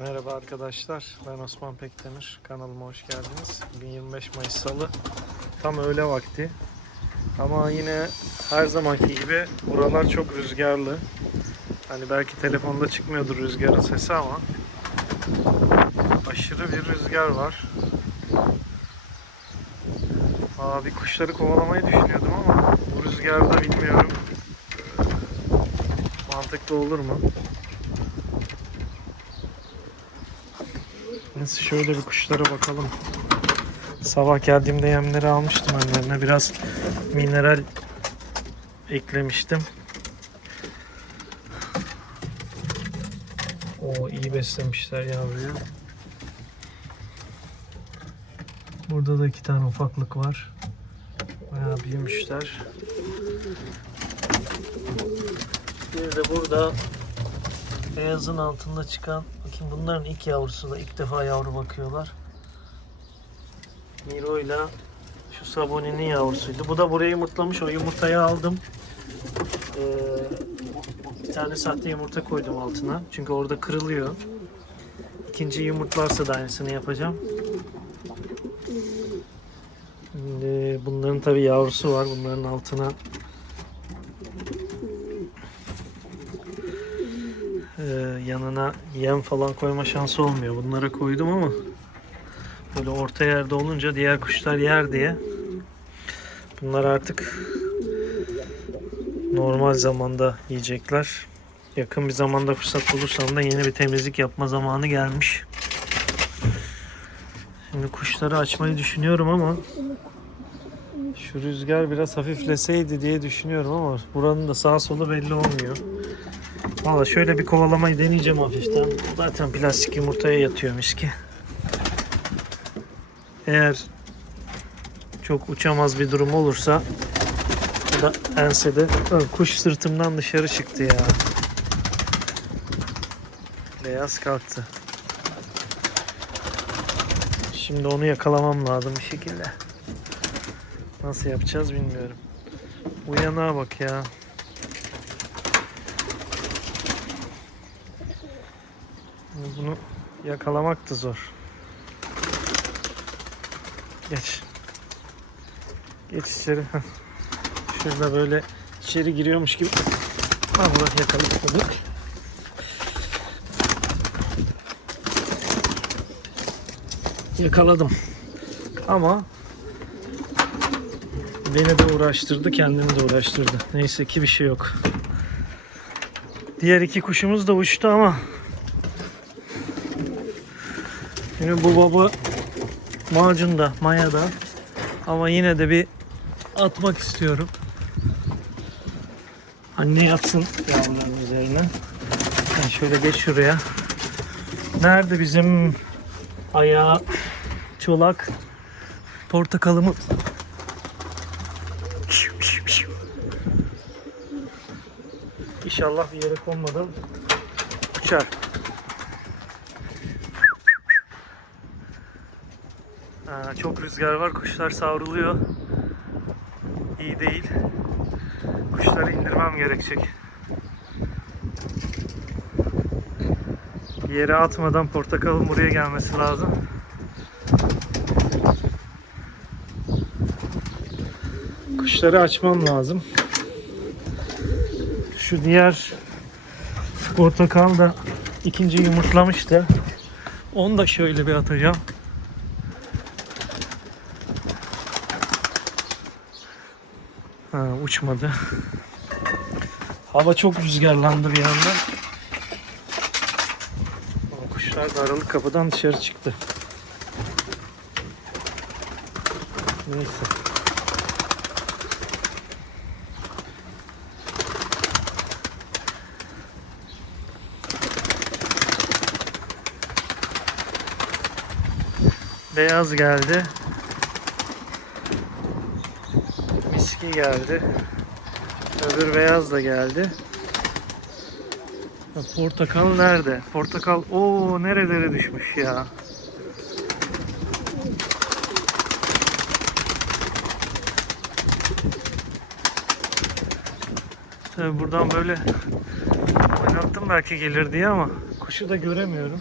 Merhaba arkadaşlar, ben Osman Pekdemir. Kanalıma hoş geldiniz. Bugün 25 Mayıs Salı. Tam öğle vakti. Ama yine her zamanki gibi buralar çok rüzgarlı. Hani belki telefonda çıkmıyordur rüzgarın sesi ama aşırı bir rüzgar var. Aa, bir kuşları kovalamayı düşünüyordum ama bu rüzgarda bilmiyorum mantıklı olur mu? Neyse şöyle bir kuşlara bakalım. Sabah geldiğimde yemleri almıştım önlerine. Biraz mineral eklemiştim. O iyi beslemişler yavruyu. Burada da iki tane ufaklık var. Bayağı büyümüşler. Bir de burada beyazın altında çıkan bakayım bunların ilk yavrusu da ilk defa yavru bakıyorlar. Miro ile şu Saboni'nin yavrusuydu. Bu da burayı yumurtlamış. O yumurtayı aldım. Ee, bir tane sahte yumurta koydum altına. Çünkü orada kırılıyor. İkinci yumurtlarsa da aynısını yapacağım. Şimdi bunların tabi yavrusu var. Bunların altına yanına yem falan koyma şansı olmuyor. Bunlara koydum ama böyle orta yerde olunca diğer kuşlar yer diye bunlar artık normal zamanda yiyecekler. Yakın bir zamanda fırsat bulursam da yeni bir temizlik yapma zamanı gelmiş. Şimdi kuşları açmayı düşünüyorum ama şu rüzgar biraz hafifleseydi diye düşünüyorum ama buranın da sağ solu belli olmuyor. Valla şöyle bir kovalamayı deneyeceğim hafiften. Zaten plastik yumurtaya yatıyormuş ki. Eğer çok uçamaz bir durum olursa bu da ensede kuş sırtımdan dışarı çıktı ya. Beyaz kalktı. Şimdi onu yakalamam lazım bir şekilde. Nasıl yapacağız bilmiyorum. Uyanağa bak ya. Bunu yakalamak da zor. Geç. Geç içeri. Şurada böyle içeri giriyormuş gibi. Allah yakaladım. Yakaladım. Ama beni de uğraştırdı, kendini de uğraştırdı. Neyse ki bir şey yok. Diğer iki kuşumuz da uçtu ama Yine bu baba macunda, mayada. Ama yine de bir atmak istiyorum. Anne yatsın yavruların üzerine. Sen şöyle geç şuraya. Nerede bizim ayağı çolak portakalımız? İnşallah bir yere konmadan uçar. Ha, çok rüzgar var. Kuşlar savruluyor. İyi değil. Kuşları indirmem gerekecek. Yere atmadan portakalın buraya gelmesi lazım. Kuşları açmam lazım. Şu diğer portakal da ikinci yumurtlamıştı. Onu da şöyle bir atacağım. Ha, uçmadı. Hava çok rüzgarlandı bir yandan. Ama Kuşlar da aralık kapıdan dışarı çıktı. Neyse. Beyaz geldi. Geldi. Öbür beyaz da geldi. Portakal nerede? Portakal o nerelere düşmüş ya. Tabii buradan böyle oynattım belki gelir diye ama kuşu da göremiyorum.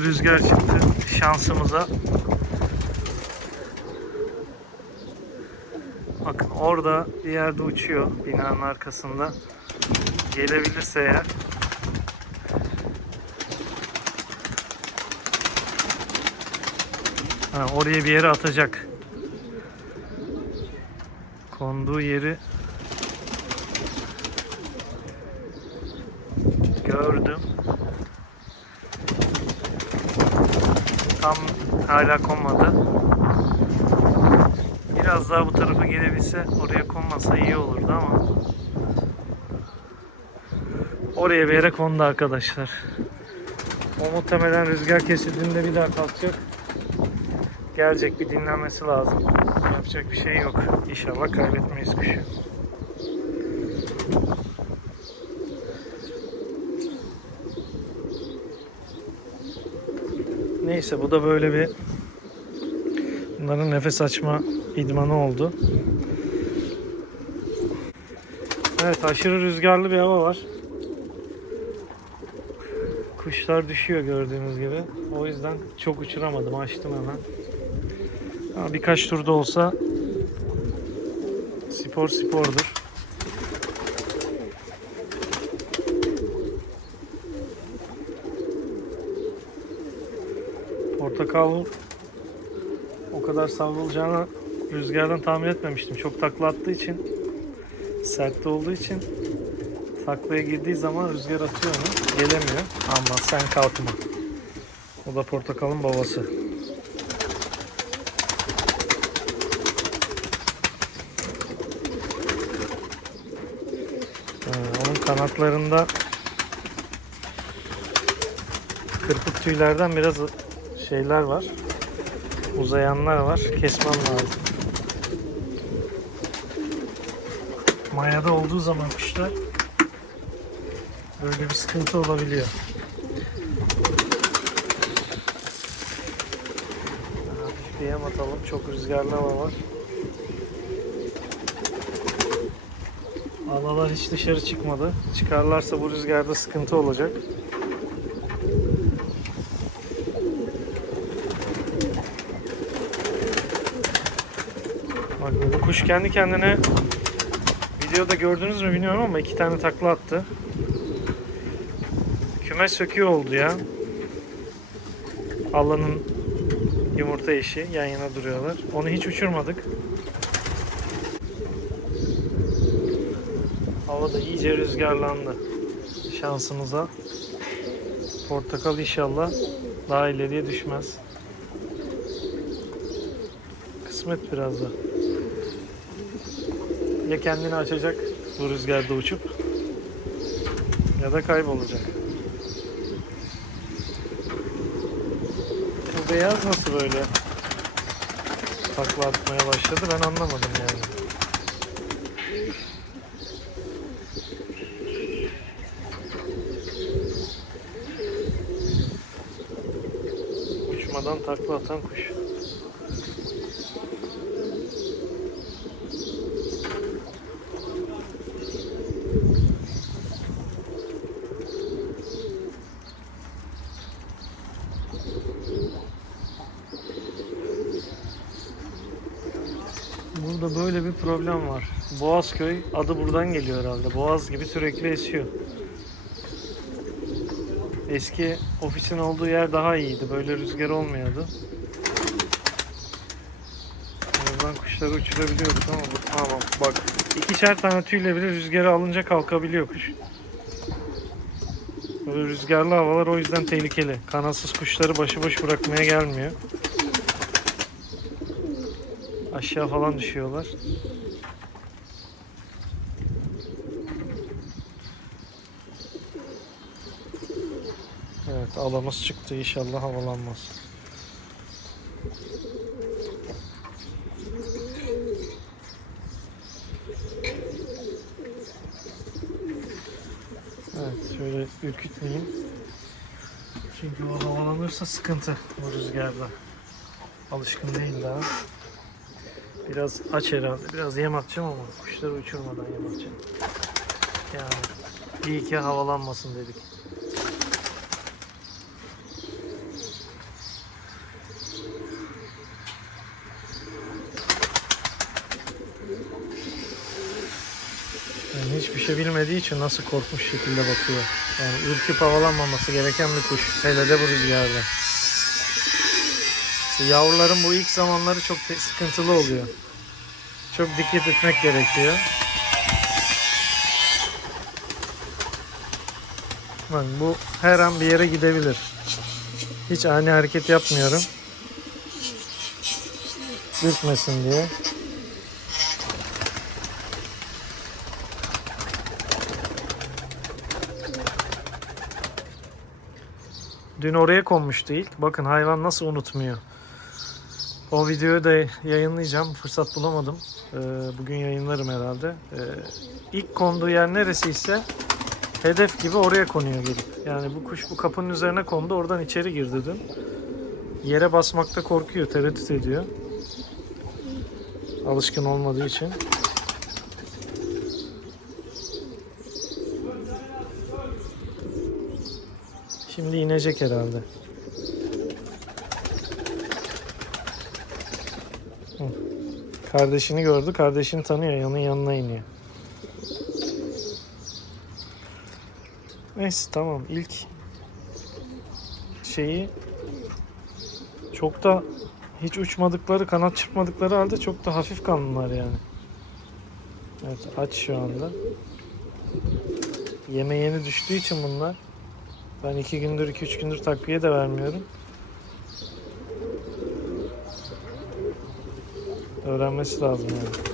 Kuvvetli rüzgar çıktı şansımıza. Bakın orada bir yerde uçuyor binanın arkasında. Gelebilirse eğer Ha, oraya bir yere atacak. Konduğu yeri gördüm. Tam hala konmadı. Biraz daha bu tarafa gelebilse oraya konmasa iyi olurdu ama oraya bir yere kondu arkadaşlar. O muhtemelen rüzgar kesildiğinde bir daha kalkacak. Gelecek bir dinlenmesi lazım. Yapacak bir şey yok. İnşallah kaybetmeyiz kuşu. Neyse bu da böyle bir bunların nefes açma idmanı oldu. Evet aşırı rüzgarlı bir hava var. Kuşlar düşüyor gördüğünüz gibi. O yüzden çok uçuramadım. Açtım hemen. Ama birkaç turda olsa spor spordur. Portakal o kadar savrulacağını rüzgardan tahmin etmemiştim. Çok takla attığı için sertte olduğu için taklaya girdiği zaman rüzgar atıyor onu. Gelemiyor. Ama sen kalkma. O da portakalın babası. Ee, onun kanatlarında kırpık tüylerden biraz şeyler var. Uzayanlar var. Kesmem lazım. Mayada olduğu zaman kuşlar böyle bir sıkıntı olabiliyor. Hafif bir yem atalım. Çok rüzgarlı hava var. Alalar hiç dışarı çıkmadı. Çıkarlarsa bu rüzgarda sıkıntı olacak. Bak bu kuş kendi kendine videoda gördünüz mü bilmiyorum ama iki tane takla attı. Kümes söküyor oldu ya. Allah'ın yumurta eşi yan yana duruyorlar. Onu hiç uçurmadık. Hava da iyice rüzgarlandı. Şansımıza. Portakal inşallah daha ileriye düşmez. Kısmet biraz da. Ya kendini açacak bu rüzgarda uçup ya da kaybolacak. Bu beyaz nasıl böyle takla atmaya başladı ben anlamadım yani. Uçmadan takla atan kuş. Burada böyle bir problem var. Boğazköy adı buradan geliyor herhalde. Boğaz gibi sürekli esiyor. Eski ofisin olduğu yer daha iyiydi. Böyle rüzgar olmuyordu. Oradan kuşları uçurabiliyorduk ama bu tamam bak ikişer tane tüyle bile rüzgarı alınca kalkabiliyor kuş. Böyle rüzgarlı havalar o yüzden tehlikeli. Kanatsız kuşları başıboş bırakmaya gelmiyor. Aşağı falan düşüyorlar. Evet alamız çıktı inşallah havalanmaz. Evet şöyle ürkütmeyeyim. Çünkü o havalanırsa sıkıntı bu rüzgarda. Alışkın değil daha. Biraz aç herhalde. Biraz yem atacağım ama kuşları uçurmadan yem atacağım. Yani iyi ki havalanmasın dedik. İçin nasıl korkmuş şekilde bakıyor. Yani ürküp havalanmaması gereken bir kuş. Hele de bu rüzgarda. Yavruların bu ilk zamanları çok sıkıntılı oluyor. Çok dikkat etmek gerekiyor. Bak bu her an bir yere gidebilir. Hiç ani hareket yapmıyorum. Ürkmesin diye. Dün oraya konmuştu ilk. Bakın hayvan nasıl unutmuyor. O videoyu da yayınlayacağım. Fırsat bulamadım. Ee, bugün yayınlarım herhalde. Ee, ilk konduğu yer neresiyse hedef gibi oraya konuyor gelip. Yani bu kuş bu kapının üzerine kondu. Oradan içeri girdi dün. Yere basmakta korkuyor. Tereddüt ediyor. Alışkın olmadığı için. Şimdi inecek herhalde. Kardeşini gördü. Kardeşini tanıyor. Yanın yanına iniyor. Neyse tamam. İlk şeyi çok da hiç uçmadıkları, kanat çırpmadıkları halde çok da hafif kanlılar yani. Evet aç şu anda. Yeme yeni düştüğü için bunlar. Ben iki gündür, iki üç gündür takviye de vermiyorum. Öğrenmesi lazım yani.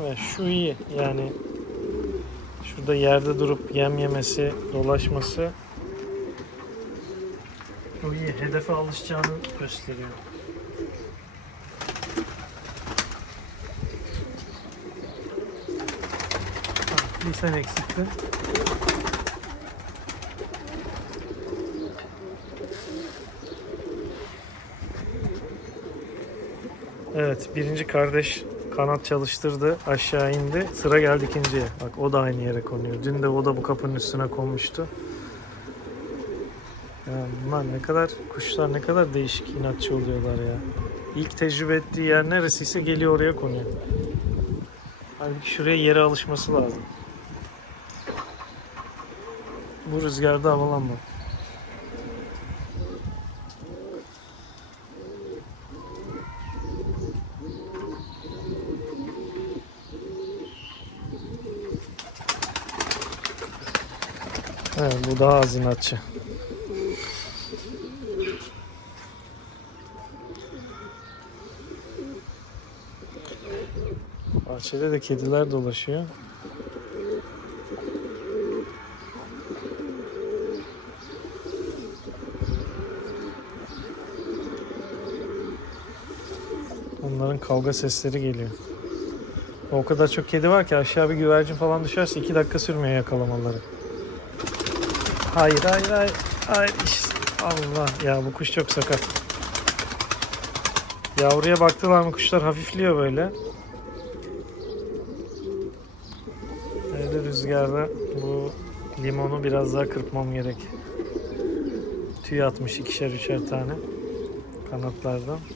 Evet şu iyi yani şurada yerde durup yem yemesi, dolaşması o iyi. Hedefe alışacağını gösteriyor. Ha, Bir sen eksikti. Evet, birinci kardeş kanat çalıştırdı, aşağı indi. Sıra geldi ikinciye. Bak o da aynı yere konuyor. Dün de o da bu kapının üstüne konmuştu. Ya bunlar ne kadar kuşlar ne kadar değişik inatçı oluyorlar ya. İlk tecrübe ettiği yer neresiyse geliyor oraya konuyor. Halbuki şuraya yere alışması lazım. Bu rüzgarda havalanma. Evet, bu daha az inatçı. Bahçede de kediler dolaşıyor. Onların kavga sesleri geliyor. O kadar çok kedi var ki aşağı bir güvercin falan düşerse iki dakika sürmüyor yakalamaları. Hayır hayır hayır. Hayır. Allah ya bu kuş çok sakat. Yavruya baktılar mı kuşlar hafifliyor böyle. Öyle rüzgarda bu limonu biraz daha kırpmam gerek. Tüy atmış ikişer üçer tane kanatlardan.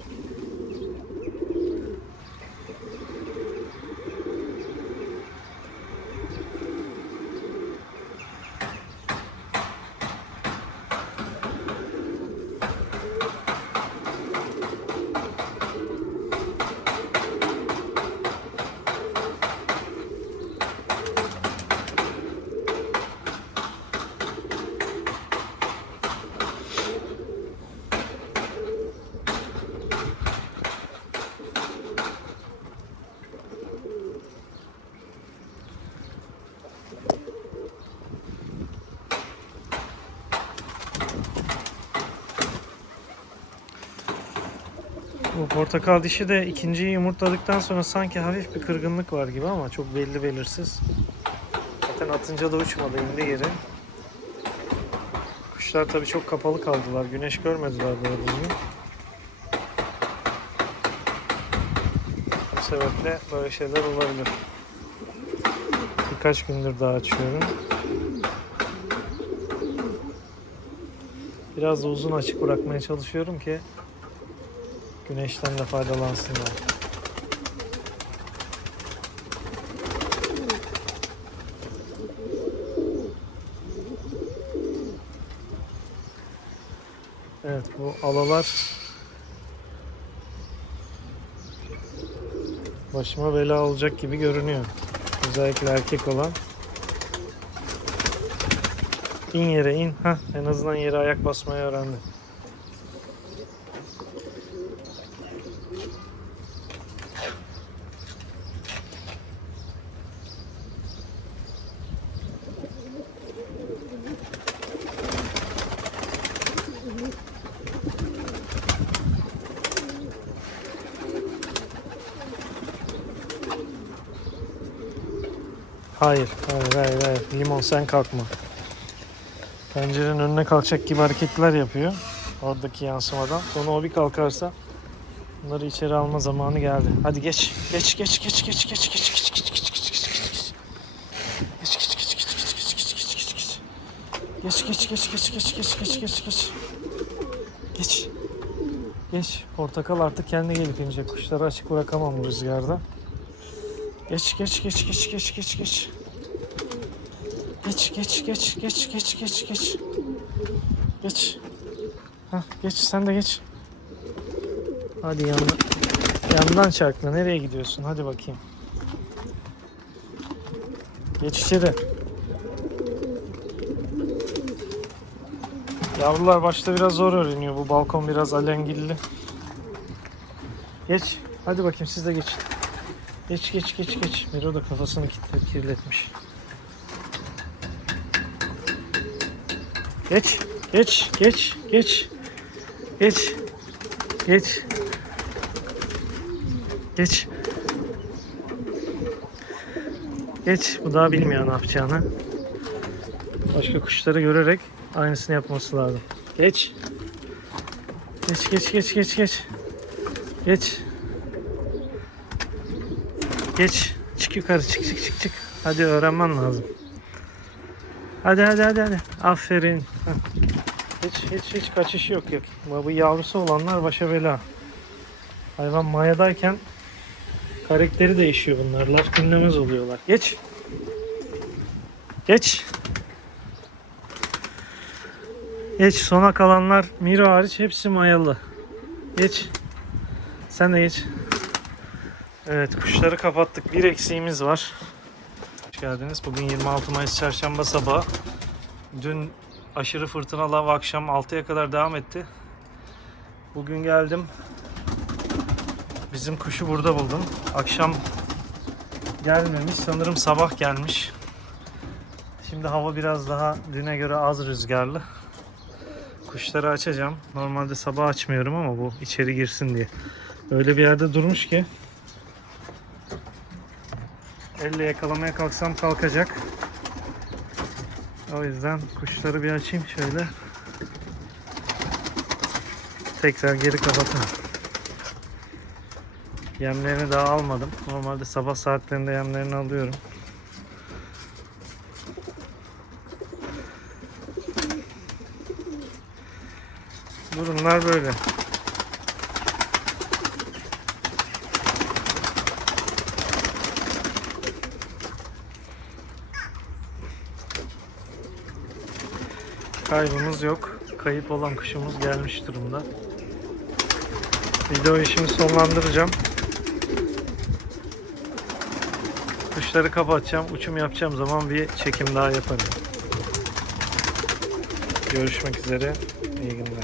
Portakal dişi de ikinciyi yumurtladıktan sonra sanki hafif bir kırgınlık var gibi ama çok belli belirsiz. Zaten atınca da uçmadı indi geri. Kuşlar tabii çok kapalı kaldılar. Güneş görmediler böyle bugün. Bu sebeple böyle şeyler olabilir. birkaç gündür daha açıyorum. Biraz da uzun açık bırakmaya çalışıyorum ki güneşten de faydalansınlar. Evet bu alalar başıma bela olacak gibi görünüyor. Özellikle erkek olan. İn yere in. Heh, en azından yere ayak basmayı öğrendi. Hayır, hayır, hayır, hayır. Limon sen kalkma. Pencerenin önüne kalkacak gibi hareketler yapıyor. Oradaki yansımadan. Sonra o bir kalkarsa bunları içeri alma zamanı geldi. Hadi geç. Geç geç geç geç geç geç geç geç geç geç geç geç geç. Geç geç geç geç geç geç geç geç geç geç. Geç geç geç geç geç geç geç geç geç. Geç. Portakal artık kendi gelip inecek. Kuşları açık bırakamam rüzgarda. Geç geç geç geç geç geç geç. Geç geç geç geç geç geç geç. Geç. Hah geç sen de geç. Hadi yandan. Yandan çarkla nereye gidiyorsun? Hadi bakayım. Geç içeri. Yavrular başta biraz zor öğreniyor. Bu balkon biraz alengilli. Geç. Hadi bakayım siz de geçin. Geç geç geç geç. Miro da kafasını kirletmiş. Geç. Geç. Geç. Geç. Geç. Geç. Geç. Geç. Bu daha bilmiyor ne yapacağını. Başka kuşları görerek aynısını yapması lazım. Geç. Geç geç geç geç geç. Geç. Geç. Çık yukarı çık çık çık çık. Hadi öğrenmen lazım. Hadi hadi hadi hadi. Aferin. Heh. Hiç hiç hiç kaçış yok yok. Bu yavrusu olanlar başa bela. Hayvan mayadayken karakteri değişiyor bunlar. Laf dinlemez oluyorlar. Geç. Geç. Geç. Sona kalanlar Miro hariç hepsi mayalı. Geç. Sen de geç. Evet kuşları kapattık. Bir eksiğimiz var. Hoş geldiniz. Bugün 26 Mayıs Çarşamba sabahı. Dün aşırı fırtınalı hava akşam 6'ya kadar devam etti. Bugün geldim. Bizim kuşu burada buldum. Akşam gelmemiş. Sanırım sabah gelmiş. Şimdi hava biraz daha düne göre az rüzgarlı. Kuşları açacağım. Normalde sabah açmıyorum ama bu içeri girsin diye. Öyle bir yerde durmuş ki Elle yakalamaya kalksam kalkacak. O yüzden kuşları bir açayım şöyle. Tekrar geri kapatayım. Yemlerini daha almadım. Normalde sabah saatlerinde yemlerini alıyorum. Durumlar böyle. Kaybımız yok. Kayıp olan kuşumuz gelmiş durumda. Video işimi sonlandıracağım. Kuşları kapatacağım. Uçum yapacağım zaman bir çekim daha yaparım. Görüşmek üzere. İyi günler.